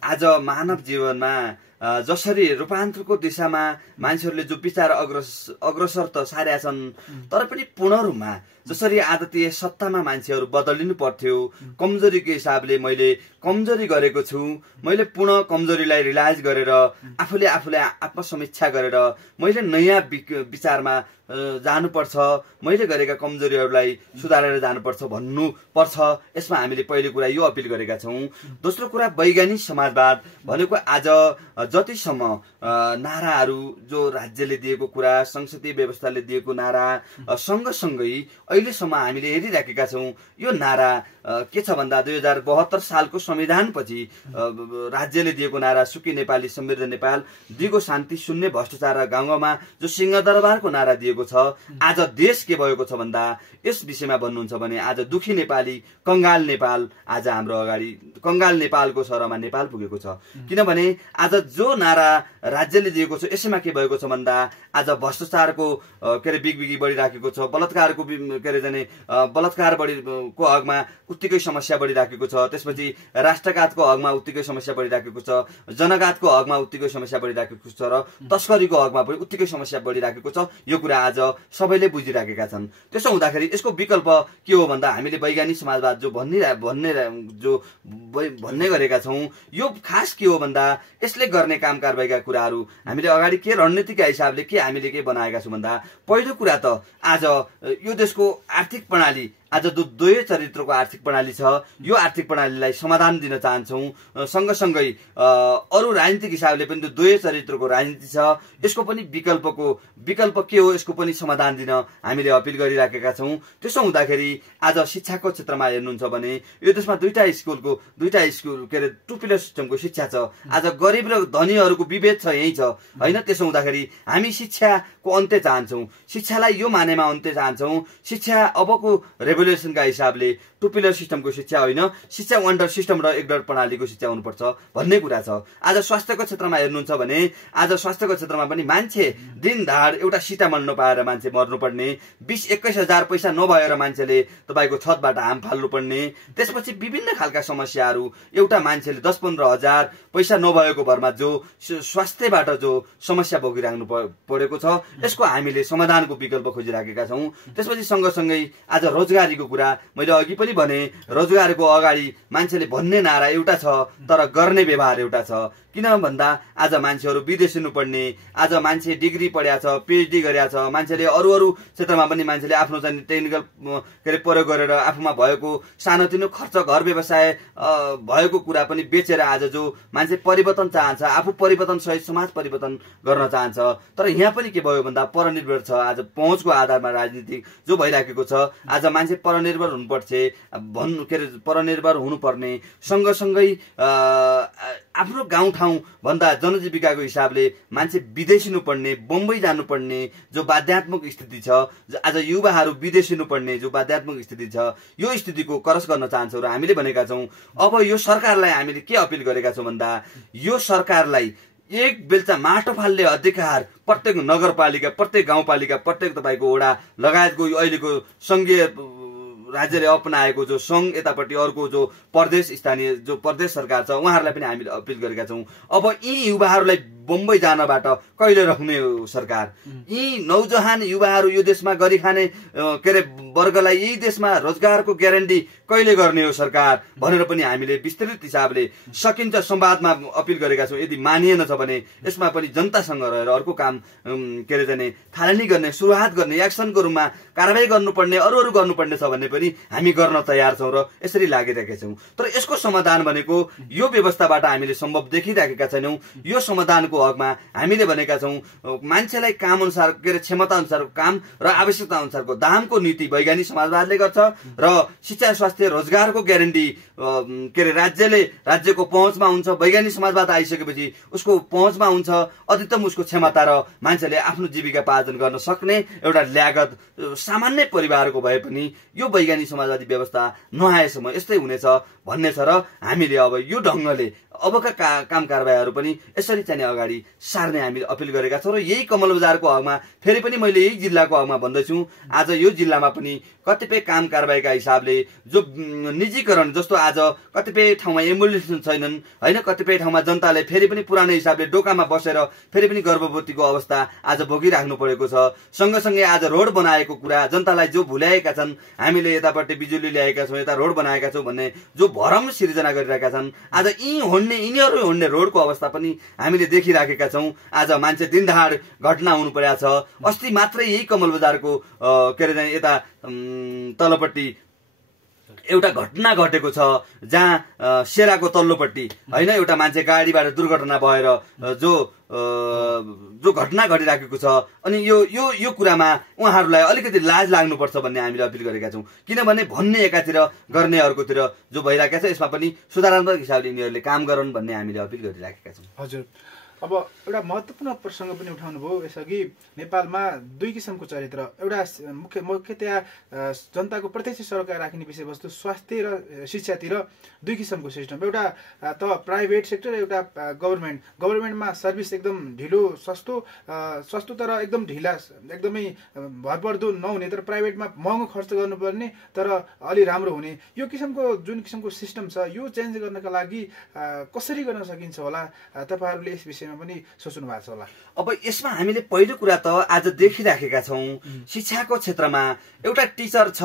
आज मानव जीवनमा जसरी रूपान्तरको दिशामा मान्छेहरूले जो विचार अग्रसर त सारेका छन्, तर पनि पूर्ण रूपमा जसरी आदतीय सत्तामा मान्छेहरू बदलिनु पर्थ्यो, कमजोरीको हिसाबले मैले कमजोरी गरेको छु, मैले पूर्ण कमजोरीलाई रियलाइज गरेर आफूले आत्मसमीक्षा गरेर मैले नयाँ विचारमा जानुपर्छ, मैले गरेका कमजोरीहरूलाई सुधारेर जानुपर्छ भन्नुपर्छ। यसमा हामीले पहिलो कुरा यो अपिल गरेका छौँ। दोस्रो कुरा वैज्ञानिक समाजवाद भनेको आज जतिसम्म नाराहरू जो राज्यले दिएको कुरा, संसदीय व्यवस्थाले दिएको नारा सँगसँगै अहिलेसम्म हामीले हेरिराखेका छौँ। यो नारा के छ भन्दा 2072 सालको संविधानपछि राज्यले दिएको नारा सुखी नेपाली समृद्ध नेपाल, दिगो शान्ति शून्य भ्रष्टाचार र गाउँमा जो सिंहदरबारको नारा दिएको छ, आज देश के भएको छ भन्दा यस विषयमा भन्नुहुन्छ भने आज दुखी नेपाली कंगाल नेपाल आज हाम्रो अगाडि कंगाल नेपालको सरहमा नेपाल पुगेको छ। किनभने आज जो नारा राज्यले दिएको छ यसैमा के भएको छ भन्दा आज भ्रष्टाचारको बिगबिगी बढिराखेको छ, बलात्कारको बलात्कार बढीको हकमा उत्तिकै समस्या बढिराखेको छ, त्यसपछि राष्ट्रघातको हकमा उत्तिकै समस्या बढिराखेको छ, जनघातको हकमा उत्तिकै समस्या बढिराखेको छ र तस्करीको हकमा पनि उत्तिकै समस्या बढिराखेको छ। यो कुरा आज सबैले बुझिराखेका छन्। त्यसो हुँदाखेरि यसको विकल्प के हो भन्दा हामीले वैज्ञानिक समाजवाद जो भन्ने गरेका छौँ, यो खास के हो भन्दा यसले गर्ने काम कारबाहीका कुराहरू हामीले अगाडि के रणनीतिका हिसाबले के हामीले के बनाएका छौँ भन्दा पहिलो कुरा त आज यो देशको आर्थिक प्रणाली आज दुवै चरित्रको आर्थिक प्रणाली छ, यो आर्थिक प्रणालीलाई समाधान दिन चाहन्छौँ। सँगसँगै अरू राजनीतिक हिसाबले पनि दुवै चरित्रको राजनीति छ, यसको पनि विकल्प के हो यसको पनि समाधान दिन हामीले अपिल गरिराखेका छौँ। त्यसो हुँदाखेरि आज शिक्षाको क्षेत्रमा हेर्नुहुन्छ भने यो देशमा दुईटा स्कुल टु पिलर सिस्टमको शिक्षा छ। आज गरिब र धनीहरूको विभेद छ, यही छ होइन। त्यसो हुँदाखेरि हामी शिक्षाको अन्त्य चाहन्छौँ, शिक्षालाई यो मानेमा अन्त्य चाहन्छौँ। शिक्षा अबको रेभोल्युसनका हिसाबले टु पिलर सिस्टमको शिक्षा होइन, शिक्षा वन्डर सिस्टम र एकदर प्रणालीको शिक्षा हुनुपर्छ भन्ने कुरा छ। आज स्वास्थ्यको क्षेत्रमा हेर्नुहुन्छ भने आज स्वास्थ्यको क्षेत्रमा पनि मान्छे दिनधाड एउटा सिटामन नपाएर मान्छे मर्नुपर्ने, 20-21 हजार पैसा नभएर मान्छेले तपाईँको छतबाट हाम फाल्नुपर्ने, त्यसपछि विभिन्न खालका समस्याहरू एउटा मान्छेले 10-15 हजार पैसा नभएको भरमा जो स्वास्थ्यबाट जो समस्या भोगिराख्नु परेको छ, यसको हामीले समाधानको विकल्प खोजिराखेका छौँ। त्यसपछि सँगसँगै आज रोजगारीको कुरा मैले अघि पनि भने, रोजगारको अगाडि मान्छेले भन्ने नारा एउटा छ तर गर्ने व्यवहार एउटा छ। किन भन्दा आज मान्छेहरू विदेशिनु पढ्ने, आज मान्छे डिग्री पढ्या छ, पिएचडी गरेका छ, मान्छेले अरू अरू क्षेत्रमा पनि मान्छेले आफ्नो चाहिँ टेक्निकल के अरे प्रयोग गरेर आफूमा भएको सानोतिनो खर्च घर व्यवसाय भएको कुरा पनि बेचेर आज जो मान्छे परिवर्तन चाहन्छ, आफू परिवर्तन सहित समाज परिवर्तन गर्न चाहन्छ। तर यहाँ पनि के भयो भन्दा परनिर्भर छ, आज पहुँचको आधारमा राजनीति जो भइराखेको छ। आज मान्छे परनिर्भर हुनुपर्छ भन्नु के अरे परनिर्भर हुनुपर्ने सँगसँगै आफ्नो गाउँठाउँ भन्दा जनजीविकाको हिसाबले मान्छे विदेशिनु पर्ने, बम्बई जानुपर्ने जो बाध्यात्मक स्थिति छ। आज युवाहरू विदेशिनु पर्ने जो बाध्यात्मक स्थिति छ, यो स्थितिको क्रस गर्न चाहन्छौँ र हामीले भनेका छौँ अब यो सरकारलाई हामीले के अपिल गरेका छौँ भन्दा यो सरकारलाई एक बेलचा माटो फाल्ने अधिकार प्रत्येक नगरपालिका, प्रत्येक गाउँपालिका, प्रत्येक तपाईँको वडा लगायतको अहिलेको संघीय राज्यले अपनाएको जो संघ यतापट्टि अर्को जो प्रदेश स्थानीय जो प्रदेश सरकार छ उहाँहरूलाई पनि हामीले अपिल गरेका छौँ। अब यी युवाहरूलाई बम्बई जानबाट कहिले रोक्ने हो सरकार? यी नौजवान युवाहरू यो देशमा गरी खाने के अरे वर्गलाई यही देशमा रोजगारको ग्यारेन्टी कहिले गर्ने हो सरकार भनेर पनि हामीले विस्तृत हिसाबले सकिन्छ संवादमा अपिल गरेका छौँ। यदि मानिएन छ भने यसमा पनि जनतासँग रहेर अर्को काम के अरे जाने थालनी गर्ने, सुरुवात गर्ने, एक्सनको रूपमा कारबाही गर्नुपर्ने, अरू गर्नुपर्ने छ भन्ने पनि हामी गर्न तयार छौँ र यसरी लागिरहेका छौँ। तर यसको समाधान भनेको यो व्यवस्थाबाट हामीले सम्भव देखिराखेका छैनौँ। यो समाधानको हकमा हामीले भनेका छौँ मान्छेलाई काम अनुसार के अरे क्षमता अनुसारको काम र आवश्यकता अनुसारको दामको नीति वैज्ञानिक समाजवादले गर्छ र शिक्षा स्वास्थ्य रोजगारको ग्यारेन्टी के अरे राज्यको पहुँचमा हुन्छ। वैज्ञानिक समाजवाद आइसकेपछि उसको पहुँचमा हुन्छ, अधिकतम उसको क्षमता र मान्छेले आफ्नो जीविका पार्जन गर्न सक्ने एउटा ल्यागत सामान्य परिवारको भए पनि यो वैज्ञानिक समाजवादी व्यवस्था नआएसम्म यस्तै हुनेछ भन्ने छ र हामीले अब यो ढङ्गले अबका काम कारबाहीहरू पनि यसरी चाहिँ अगाडि सार्ने हामीले अपिल गरेका छौँ। र यही कमल बजारको हकमा फेरि पनि मैले यही जिल्लाको हकमा भन्दैछु, आज यो जिल्लामा पनि कतिपय काम कारबाहीका हिसाबले जो निजीकरण जस्तो आज कतिपय ठाउँमा एम्बुलेन्स छैनन् होइन, कतिपय ठाउँमा जनताले फेरि पनि पुरानो हिसाबले डोकामा बसेर फेरि पनि गर्भवतीको अवस्था आज भोगिराख्नु परेको छ। सँगसँगै आज रोड बनाएको कुरा जनतालाई जो भुल्याएका छन्, हामीले यतापट्टि बिजुली ल्याएका छौँ, यता रोड बनाएका छौँ भन्ने जो भरम सिर्जना गरिरहेका छन्, आज यिनीहरू हुने रोडको अवस्था पनि हामीले देखिराखेका छौँ। आज मान्छे दिनदहाड घटना हुनु परेको छ। अस्ति मात्रै यही कमल बजारको के अरे यता तलपट्टि एउटा घटना घटेको छ जहाँ सेराको तल्लोपट्टि होइन एउटा मान्छे गाडीबाट दुर्घटना भएर जो घटना घटिराखेको छ। अनि यो कुरामा उहाँहरूलाई अलिकति लाज लाग्नुपर्छ भन्ने हामीले अपिल गरेका छौँ। किनभने भन्ने एकातिर गर्ने अर्कोतिर जो भइरहेको छ यसमा पनि सुधारात्मक हिसाबले यिनीहरूले काम गरून् भन्ने हामीले अपिल गरिराखेका छौँ। हजुर, अब एउटा महत्त्वपूर्ण प्रसङ्ग पनि उठाउनु भयो। यसअघि नेपालमा दुई किसिमको चरित्र, एउटा मुख्यतया जनताको प्रत्यक्ष सरकार राख्ने विषयवस्तु स्वास्थ्य र शिक्षातिर दुई किसिमको सिस्टम, एउटा त प्राइभेट सेक्टर, एउटा गभर्मेन्टमा सर्भिस एकदम ढिलो सस्तो तर एकदम ढिला, एकदमै भरपर्दो नहुने, तर प्राइभेटमा महँगो खर्च गर्नुपर्ने तर अलि राम्रो हुने, यो किसिमको जुन किसिमको सिस्टम छ यो चेन्ज गर्नका लागि कसरी गर्न सकिन्छ होला? तपाईँहरूले यस विषयमा पनि सोच्नु भएको छ होला? अब यसमा हामीले पहिलो कुरा त आज देखिराखेका छौँ शिक्षाको क्षेत्रमा एउटा टिचर छ।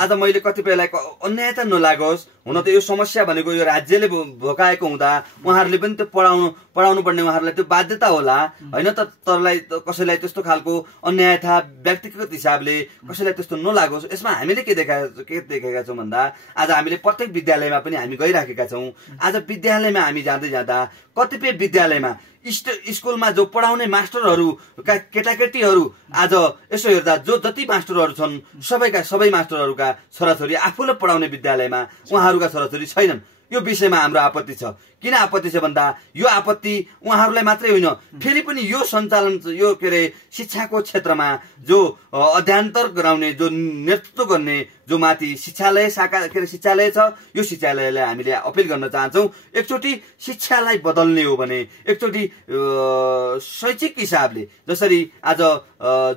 आज मैले कतिपयलाई अन्याय त नलागोस्, हुन त यो समस्या भनेको यो राज्यले भोकाएको हुँदा उहाँहरूले पनि त पढाउनु पर्ने उहाँहरूलाई त्यो बाध्यता होला होइन। तरलाई कसैलाई त्यस्तो खालको अन्याय था व्यक्तिगत हिसाबले कसैलाई त्यस्तो नलागोस्। यसमा हामीले के देखेका छौँ भन्दा आज हामीले प्रत्येक विद्यालयमा पनि हामी गइराखेका छौँ। आज विद्यालयमा हामी जाँदा कतिपय विद्यालयमा स्कुलमा जो पढाउने मास्टरहरूका केटाकेटीहरू आज यसो हेर्दा जो जति मास्टरहरू छन् सबै मास्टरहरूका छोराछोरी आफूले पढाउने विद्यालयमा उहाँहरूका छोराछोरी छैनन्। यो विषयमा हाम्रो आपत्ति छ। किन आपत्ति छ भन्दा यो आपत्ति उहाँहरूलाई मात्रै होइन, फेरि पनि यो सञ्चालन यो के अरे शिक्षाको क्षेत्रमा जो अध्ययन्तर गराउने जो नेतृत्व गर्ने जो माथि शिक्षालय शाखा के अरे शिक्षालय छ, यो शिक्षालयलाई हामीले अपिल गर्न चाहन्छौँ एकचोटि शिक्षालाई बदल्ने हो भने एकचोटि शैक्षिक हिसाबले जसरी आज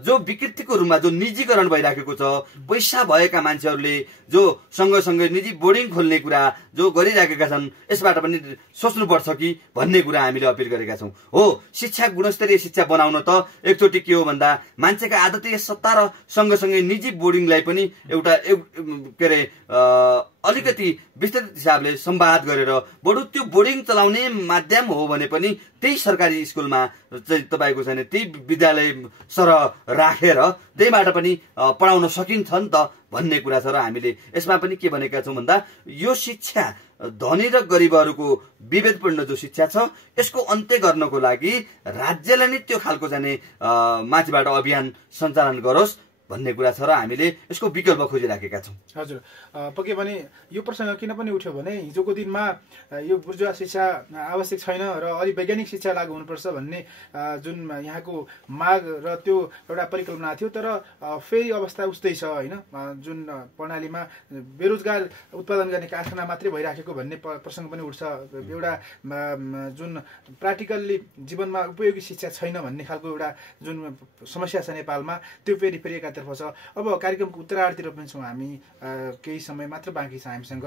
जो विकृतिको रूपमा जो निजीकरण भइराखेको छ, पैसा भएका मान्छेहरूले जो सँगसँगै निजी बोर्डिङ खोल्ने कुरा जो गरिरहेको सोचिराखेका छन् यसबाट पनि सोच्नुपर्छ कि भन्ने कुरा हामीले अपिल गरेका छौँ। हो, शिक्षा गुणस्तरीय शिक्षा बनाउन त एकचोटि के हो भन्दा मान्छेका आदतीय सत्ता र सँगसँगै निजी बोर्डिङलाई पनि एउटा के अरे अलिकति विस्तृत हिसाबले संवाद गरेर बरु त्यो बोर्डिङ चलाउने माध्यम हो भने पनि त्यही सरकारी स्कुलमा चाहिँ तपाईँको चाहिँ त्यही विद्यालय सरह राखेर त्यहीबाट पनि पढाउन सकिन्छ नि त भन्ने कुरा छ। र हामीले यसमा पनि के भनेका छौँ भन्दा यो शिक्षा धनी र गरिबहरूको विभेदपूर्ण जो शिक्षा छ यसको अन्त्य गर्नको लागि राज्यले नै त्यो खालको चाहिँ माथिबाट अभियान सञ्चालन गरोस् भन्ने कुरा छ र हामीले यसको विकल्प खोजिराखेका छौँ। हजुर, पक्कै पनि यो प्रसङ्ग किन पनि उठ्यो भने हिजोको दिनमा यो बुर्जुवा शिक्षा आवश्यक छैन र अलि वैज्ञानिक शिक्षा लागू हुनुपर्छ भन्ने जुन यहाँको माग र त्यो एउटा परिकल्पना थियो, तर फेरि अवस्था उस्तै छ होइन। जुन प्रणालीमा बेरोजगार उत्पादन गर्ने कारखाना मात्रै भइराखेको भन्ने प्रसङ्ग पनि उठ्छ। एउटा जुन प्र्याक्टिकल्ली जीवनमा उपयोगी शिक्षा छैन भन्ने खालको एउटा जुन समस्या छ नेपालमा, त्यो फेरि एकातर्फ छ। अब कार्यक्रमको उत्तरार्धतिर पनि छौँ हामी, केही समय मात्र बाँकी छ हामीसँग,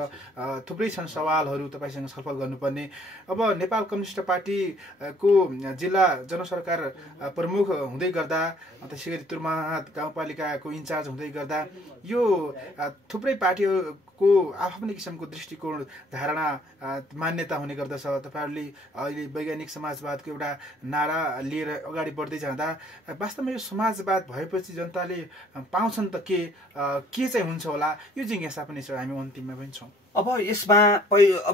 थुप्रै छन् सवालहरू तपाईँसँग छलफल गर्नुपर्ने। अब नेपाल कम्युनिस्ट पार्टीको जिल्ला जनसरकार प्रमुख हुँदै गर्दा, त्यसै गरी तुर्माहाट गाउँपालिकाको इन्चार्ज हुँदै गर्दा यो थुप्रै पार्टीहरूको आफ्नै किसिमको दृष्टिकोण धारणा मान्यता हुने गर्दछ। तपाईँहरूले अहिले वैज्ञानिक समाजवादको एउटा नारा लिएर अगाडि बढ्दै जाँदा वास्तवमा यो समाजवाद भएपछि जनताले पाउँछन् त के चाहिँ हुन्छ होला, यो जिज्ञासा पनि छ। हामी अन्तिममा पनि छौँ। अब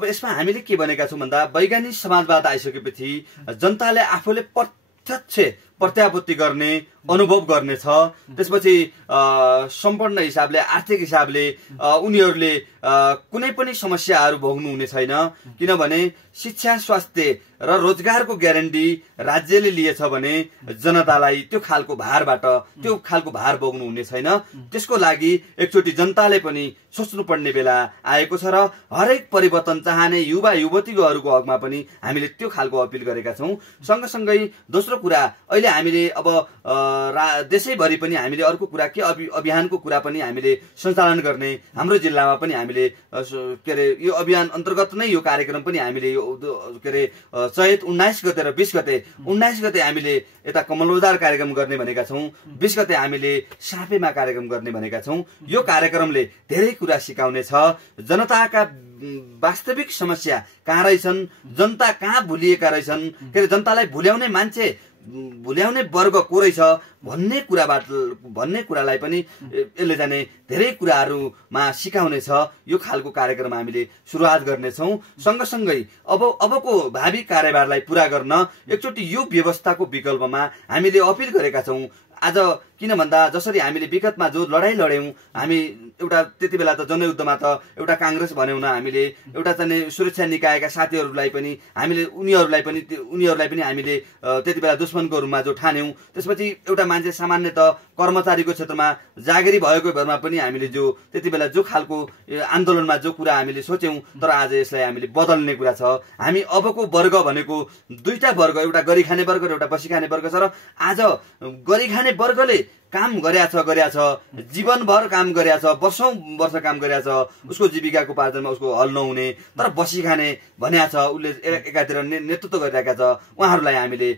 यसमा हामीले के भनेका छौँ भन्दा वैज्ञानिक समाजवाद आइसकेपछि जनताले आफूले प्रत्यक्ष प्रत्याभूति गर्ने अनुभव गर्नेछ। त्यसपछि सम्पूर्ण हिसाबले आर्थिक हिसाबले उनीहरूले कुनै पनि समस्याहरू भोग्नु हुने छैन, किनभने शिक्षा स्वास्थ्य र रोजगारको ग्यारेन्टी राज्यले लिएछ भने जनतालाई त्यो खालको भार भोग्नु हुने छैन। त्यसको लागि एकचोटि जनताले पनि सोच्नुपर्ने बेला आएको छ र हरेक परिवर्तन चाहने युवा युवतीहरूको हकमा पनि हामीले त्यो खालको अपिल गरेका छौँ। सँगसँगै दोस्रो कुरा, अहिले हामीले अब देशैभरि पनि हामीले अर्को कुरा के अभियानको कुरा पनि हामीले सञ्चालन गर्ने, हाम्रो जिल्लामा पनि हामीले के अरे यो अभियान अन्तर्गत नै यो कार्यक्रम पनि हामीले के अरे चैत 19 गते र 20 गते 19 गते हामीले यता कमलबजार कार्यक्रम गर्ने भनेका छौँ, 20 गते हामीले साँपेमा कार्यक्रम गर्ने भनेका छौँ। यो कार्यक्रमले धेरै कुरा सिकाउने छ। जनताका वास्तविक समस्या कहाँ रहेछन्, जनता कहाँ भुलिएका रहेछन्, के अरे जनतालाई भुल्याउने वर्ग को रहेछ भन्ने कुरालाई पनि यसले जाने धेरै कुराहरूमा सिकाउनेछ। यो खालको कार्यक्रम हामीले सुरुवात गर्नेछौँ। सँगसँगै अबको भावी कार्यभारलाई पूरा गर्न एकचोटि यो व्यवस्थाको विकल्पमा हामीले अपिल गरेका छौँ। आज किन भन्दा जसरी हामीले विगतमा जो लडाईँ लड्यौँ, हामी एउटा त्यति बेला त जनयुद्धमा त एउटा काङ्ग्रेस भन्यौँ न, हामीले एउटा चाहिँ सुरक्षा निकायका साथीहरूलाई पनि उनीहरूलाई पनि हामीले त्यति बेला दुश्मनको रूपमा जो ठान्यौँ। त्यसपछि एउटा मान्छे सामान्य त कर्मचारीको क्षेत्रमा जागिरी भएको बेरमा पनि हामीले जो त्यति बेला जो खालको आन्दोलनमा जो कुरा हामीले सोच्यौँ, तर आज यसलाई हामीले बदल्ने कुरा छ। हामी अबको वर्ग भनेको दुईटा वर्ग, एउटा गरी खाने वर्ग र एउटा बसी खाने वर्ग छ। र आज गरी खाने वर्गले काम गरेछ, जीवनभर काम गरेछ, वर्ष काम गरेछ, उसको जीविकाको उपार्जनमा उसको हल नहुने, तर बसी खाने भन्या छ, उसले एकातिर नेतृत्व गरिरहेका छ। उहाँहरूलाई हामीले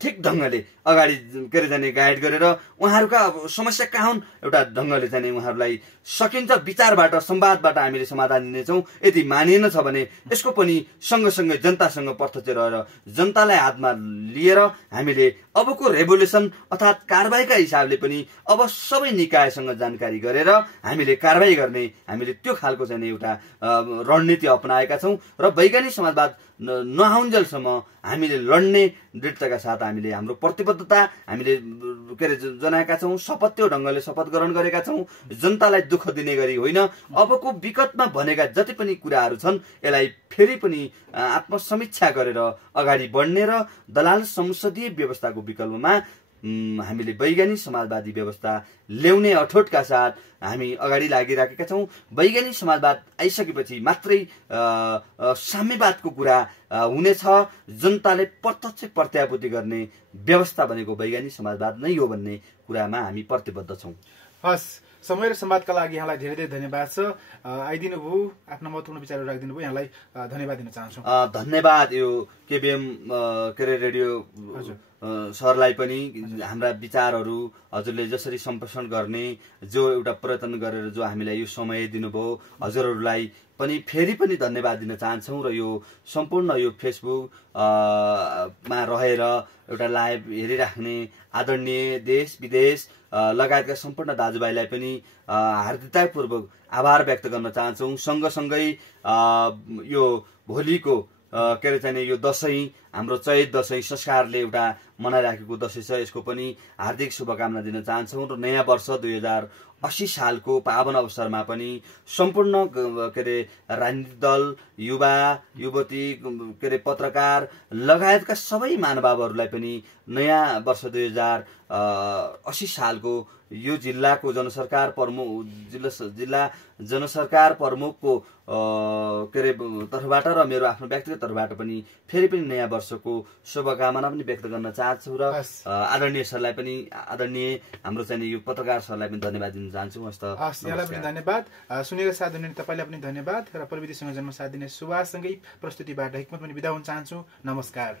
ठिक ढङ्गले अगाडि के अरे जाने गाइड गरेर उहाँहरूका समस्या कहाँ हुन् एउटा ढङ्गले चाहिँ उहाँहरूलाई सकिन्छ विचारबाट संवादबाट हामीले समाधान दिनेछौँ। यदि मानिएन छ भने यसको पनि सँगसँगै जनतासँग प्रत्यक्ष रहेर जनतालाई हातमा लिएर हामीले अबको रेभोल्युसन अर्थात् कारबाहीका हिसाबले पनि अब सबै निकायसँग जानकारी गरेर हामीले कारबाही गर्ने हामीले त्यो खालको चाहिँ एउटा रणनीति अपनाएका छौँ। र वैज्ञानिक समाजवाद नआउन्जेलसम्म हामीले लड्ने दृढताका साथ हामीले हाम्रो प्रतिबद्धता हामीले के अरे जनाएका छौँ। शपथ ढङ्गले शपथ ग्रहण गरेका छौँ। जनतालाई दुःख दिने गरी होइन, अबको विगतमा भनेका जति पनि कुराहरू छन् यसलाई फेरि पनि आत्मसमीक्षा गरेर अगाडि बढ्ने र दलाल संसदीय व्यवस्थाको विकल्पमा हामीले वैज्ञानिक समाजवादी व्यवस्था ल्याउने अठोटका साथ हामी अगाडि लागिराखेका छौँ। वैज्ञानिक समाजवाद आइसकेपछि मात्रै साम्यवादको कुरा हुनेछ। जनताले प्रत्यक्ष प्रत्याभूति गर्ने व्यवस्था भनेको वैज्ञानिक समाजवाद नै हो भन्ने कुरामा हामी प्रतिबद्ध छौँ। हस्, समय र संवादका लागि यहाँलाई धेरै धेरै धन्यवाद छ। आइदिनु भयो, आफ्ना महत्त्वपूर्ण विचारहरू राखिदिनु भयो, यहाँलाई धन्यवाद दिन चाहन्छु। धन्यवाद यो केबिएम के अरे रेडियो सरलाई पनि हाम्रा विचारहरू हजुरले जसरी सम्प्रेषण गर्ने जो एउटा प्रयत्न गरेर जो हामीलाई यो समय दिनुभयो, हजुरहरूलाई पनि फेरि पनि धन्यवाद दिन चाहन्छौँ। र यो सम्पूर्ण यो फेसबुक मा रहेर एउटा लाइभ हेरिराख्ने आदरणीय देश विदेश लगायतका सम्पूर्ण दाजुभाइलाई पनि हार्दिकतापूर्वक आभार व्यक्त गर्न चाहन्छौँ। सँगसँगै यो भोलिको के अरे चाहिँ यो दसैँ हाम्रो चैत दसैँ संस्कारले एउटा मनाइराखेको दसैँ छ, यसको पनि हार्दिक शुभकामना दिन चाहन्छौँ। र नयाँ वर्ष 2080 सालको पावन अवसरमा पनि सम्पूर्ण के अरे राजनीतिक दल, युवा युवती के अरे पत्रकार लगायतका सबै महानुभावहरूलाई पनि नयाँ वर्ष 2080 सालको यो जिल्लाको जनसरकार प्रमुख जिल्ला जनसरकार प्रमुखको के अरे तर्फबाट र मेरो आफ्नो व्यक्तिगत तर्फबाट पनि फेरि पनि नयाँ वर्षको शुभकामना पनि व्यक्त गर्न चाहन्छु। र आदरणीय सरलाई पनि आदरणीय हाम्रो चाहिँ यो पत्रकार सरलाई पनि धन्यवाद दिन चाहन्छु। यहाँलाई पनि धन्यवाद। सुनेर साथ दिने तपाईँलाई पनि धन्यवाद। र प्रविधि संयोजनमा साथ दिने सुभाषसँगै प्रस्तुतिबाट हिक्मत पनि बिदा हुन चाहन्छु। नमस्कार।